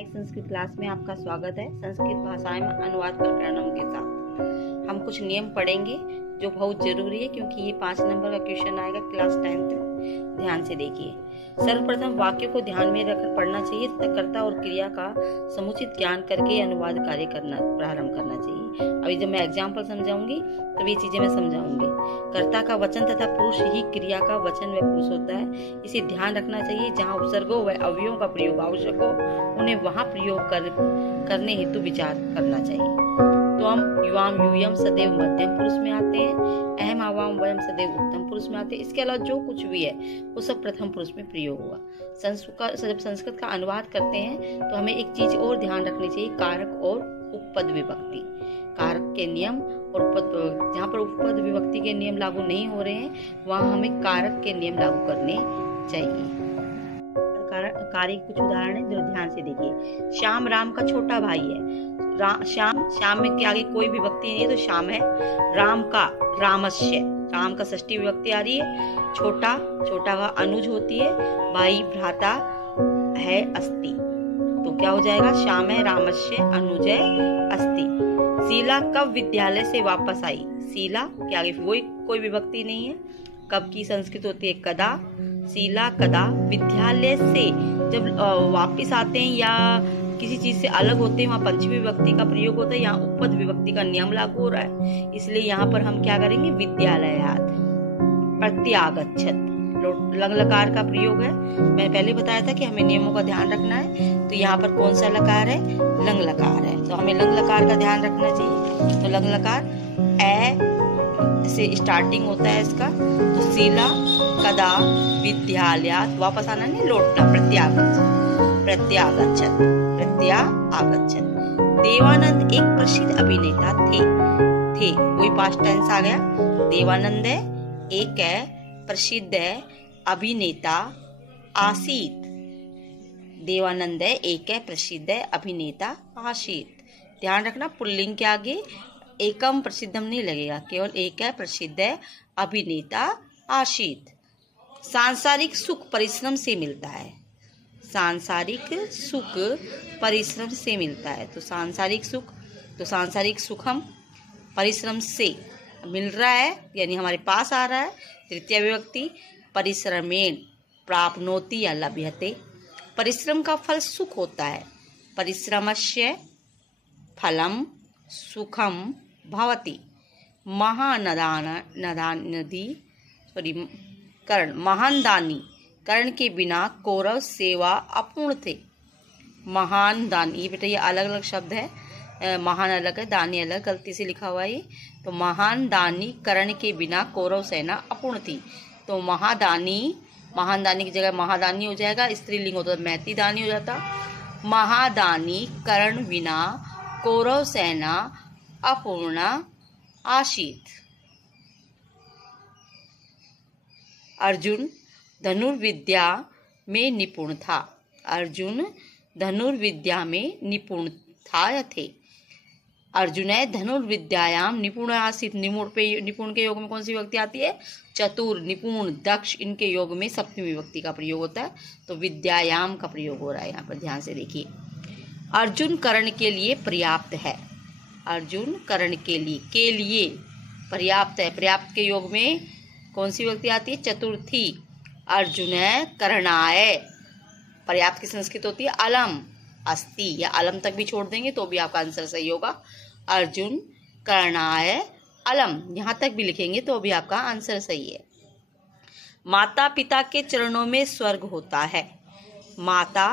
Sanskrit class में आपका स्वागत है। संस्कृत भाषाएं में अनुवाद प्रकरणों के साथ हम कुछ नियम पढ़ेंगे जो बहुत जरूरी है, क्योंकि ये 5 नंबर का क्वेश्चन आएगा क्लास 10th में। ध्यान से देखिए। सर्वप्रथम वाक्य को ध्यान में रखकर पढ़ना चाहिए तथा कर्ता और क्रिया का समुचित ज्ञान करके अनुवाद कार्य प्रारंभ करना चाहिए। अभी जब मैं एग्जाम्पल समझाऊंगी तब ये चीजें मैं समझाऊंगी। कर्ता का वचन तथा पुरुष ही क्रिया का वचन व पुरुष होता है, इसे ध्यान रखना चाहिए। जहाँ उपसर्गों व अवयवों का प्रयोग आवश्यक हो उन्हें वहाँ प्रयोग करने हेतु विचार करना चाहिए। तो हम युवाम यूयम सदैव मध्यम पुरुष में आते हैं, अहम आवाम वयम सदैव उत्तम पुरुष में आते हैं। इसके अलावा जो कुछ भी है वो सब प्रथम पुरुष में प्रयोग होगा। जब संस्कृत का अनुवाद करते हैं तो हमें एक चीज और ध्यान रखनी चाहिए, कारक और उपपद विभक्ति। कारक के नियम और उपपद, जहाँ पर उपपद विभक्ति के नियम लागू नहीं हो रहे हैं वहाँ हमें कारक के नियम लागू करने चाहिए। कार्य कुछ उदाहरण है जो ध्यान से देखिए। श्याम राम का छोटा भाई है। श्याम में के आगे कोई विभक्ति नहीं है तो श्याम है। राम का रामस्य, राम का षष्ठी विभक्ति आ रही है। छोटा का अनुज होती है। भाई भ्राता है अस्ति, तो क्या हो जाएगा? श्याम है रामस्य अनुज है अस्ति। शीला कब विद्यालय से वापस आई। शीला के आगे कोई विभक्ति नहीं है। कब की संस्कृत होती है कदा। शीला कदा विद्यालय से जब वापिस आते हैं या किसी चीज से अलग होते हैं वहाँ पंचमी विभक्ति का प्रयोग होता है। यहाँ उपपद विभक्ति का नियम लागू हो रहा है, इसलिए यहाँ पर हम क्या करेंगे? विद्यालयात्। प्रत्यागच्छत् लंग लकार का प्रयोग है। मैंने पहले बताया था कि हमें नियमों का ध्यान रखना है, तो यहाँ पर कौन सा लकार है? लंग लकार है, तो हमें लंग लकार का ध्यान रखना चाहिए। तो लंग लकार ए से स्टार्टिंग होता है इसका। तो शीला कदा विद्यालयात्, वापस आना नहीं, लौटना। प्रत्यागच्छत्। देवानंद एक प्रसिद्ध अभिनेता थे। कोई पास्ट टेंस आ गया। देवानंद है, एक है, प्रसिद्ध है, अभिनेता आसीत। देवानंद है, एक है, प्रसिद्ध है, अभिनेता आसीत। ध्यान रखना पुल्लिंग के आगे एकम प्रसिद्धम नहीं लगेगा, केवल एक है, प्रसिद्ध है, अभिनेता आसीत। सांसारिक सुख परिश्रम से मिलता है। सांसारिक सुख परिश्रम से मिलता है। तो सांसारिक सुखम परिश्रम से मिल रहा है, यानी हमारे पास आ रहा है। तृतीय विभक्ति परिश्रमेण प्राप्नोति या लभ्यते। परिश्रम का फल सुख होता है। परिश्रमस्य फलम सुखम भवति। महान दानी कर्ण के बिना कौरव सेवा अपूर्ण थे। महान दानी, ये बेटा ये अलग अलग शब्द है, महान अलग है, दानी अलग, गलती से लिखा हुआ है ये। तो महान दानी कर्ण के बिना कौरव सेना अपूर्ण थी। तो महान दानी की जगह महादानी हो जाएगा, स्त्रीलिंग होता तो मैती दानी हो जाता। महादानी कर्ण बिना कौरव सेना अपूर्ण आसीत। अर्जुन धनुर्विद्या में निपुण था। अर्जुन धनुर्विद्या में निपुण थे। अर्जुन धनुर्विद्यायाम निपुण आसीत। निपुण के योग में कौन सी विभक्ति आती है? चतुर, निपुण, दक्ष, इनके योग में सप्तमी विभक्ति का प्रयोग होता है। तो विद्यायाम का प्रयोग हो रहा है यहाँ पर, ध्यान से देखिए। अर्जुन कर्ण के लिए पर्याप्त है। अर्जुन कर्ण के लिए पर्याप्त है। पर्याप्त के योग में कौन सी विभक्ति आती है? चतुर्थी। अर्जुन करणाय, पर्याप्त की संस्कृत होती है अलम अस्ति, या अलम तक भी छोड़ देंगे तो भी आपका आंसर सही होगा। अर्जुन करणाय अलम, यहाँ तक भी लिखेंगे तो भी आपका आंसर सही है। माता पिता के चरणों में स्वर्ग होता है। माता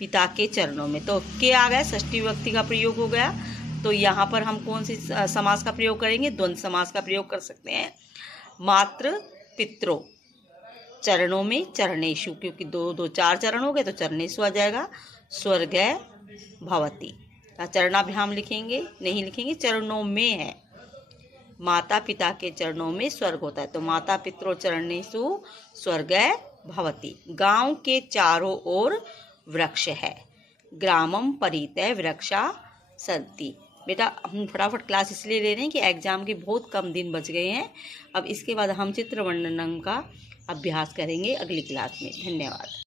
पिता के चरणों में, तो के आ गया, षष्ठी विभक्ति का प्रयोग हो गया। तो यहाँ पर हम कौन सी समास का प्रयोग करेंगे? द्वंद्व समास का प्रयोग कर सकते हैं। मातृ पितरों चरणों में, चरणेषु, क्योंकि दो 4 चरण हो गए तो चरणेषु आ जाएगा। स्वर्ग भवति, चरणाभ्याम लिखेंगे, नहीं लिखेंगे, चरणों में है। माता पिता के चरणों में स्वर्ग होता है, तो माता पितरों चरणेषु स्वर्ग भवति। गांव के चारों ओर वृक्ष है। ग्रामम परितः वृक्षा सन्ति। बेटा हम फटाफट क्लास इसलिए ले रहे हैं कि एग्जाम के बहुत कम दिन बच गए हैं। अब इसके बाद हम चित्र वर्णन का अभ्यास करेंगे अगली क्लास में। धन्यवाद।